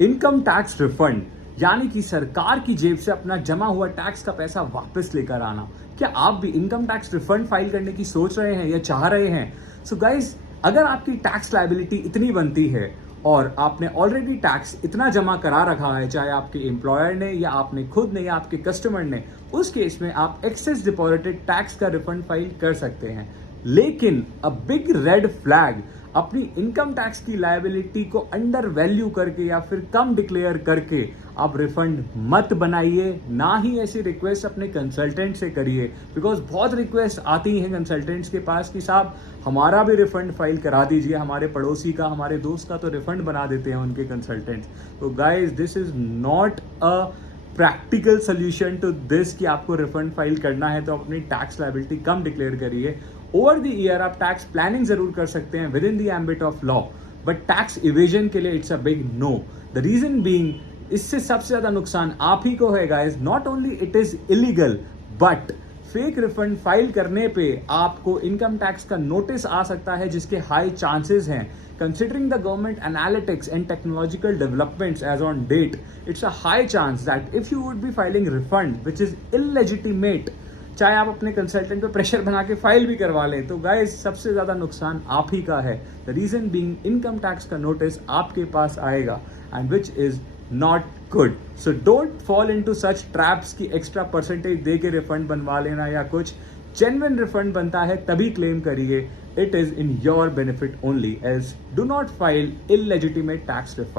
Income tax refund यानी कि सरकार की जेब से अपना जमा हुआ टैक्स का पैसा वापस लेकर आना। क्या आप भी इनकम टैक्स रिफंड फाइल करने की सोच रहे हैं या चाह रहे हैं? सो गाइज, अगर आपकी टैक्स लायबिलिटी इतनी बनती है और आपने ऑलरेडी टैक्स इतना जमा करा रखा है, चाहे आपके एम्प्लॉयर ने या आपने खुद ने या आपके कस्टमर ने, उस केस में आप एक्सेस डिपॉजिटेड टैक्स का रिफंड फाइल कर सकते हैं। लेकिन अ बिग रेड फ्लैग, अपनी इनकम टैक्स की लायबिलिटी को अंडर वैल्यू करके या फिर कम डिक्लेयर करके आप रिफंड मत बनाइए। ना ही ऐसी रिक्वेस्ट अपने कंसल्टेंट से करिए, बिकॉज बहुत रिक्वेस्ट आती हैं कंसल्टेंट्स के पास कि साहब हमारा भी रिफंड फाइल करा दीजिए, हमारे पड़ोसी का, हमारे दोस्त का तो रिफंड बना देते हैं उनके कंसल्टेंट्स। तो guys, this is not a practical solution to this कि आपको रिफंड फाइल करना है तो आप अपनी टैक्स लायबिलिटी कम डिक्लेयर करिए। ओवर द ईयर आप टैक्स प्लानिंग जरूर कर सकते हैं within the ambit of law, but tax evasion के लिए it's a big no. The reason being, इससे सबसे ज्यादा नुकसान आप ही को है guys. Not only it is illegal, but fake refund file करने पे आपको इनकम टैक्स का नोटिस आ सकता है, जिसके हाई चांसेस हैं। Considering the government analytics and technological developments as on date, it's a high chance that if you would be filing refund which is illegitimate, चाहे आप अपने कंसल्टेंट पे प्रेशर बना के फाइल भी करवा लें, तो गाइस सबसे ज्यादा नुकसान आप ही का है। The reason being, income tax का नोटिस आपके पास आएगा and which is not good. So don't fall into such traps की एक्स्ट्रा परसेंटेज दे के रिफंड बनवा लेना या कुछ। जेन्युइन रिफंड बनता है तभी क्लेम करिए। It is in your benefit only, else do not file illegitimate tax refund.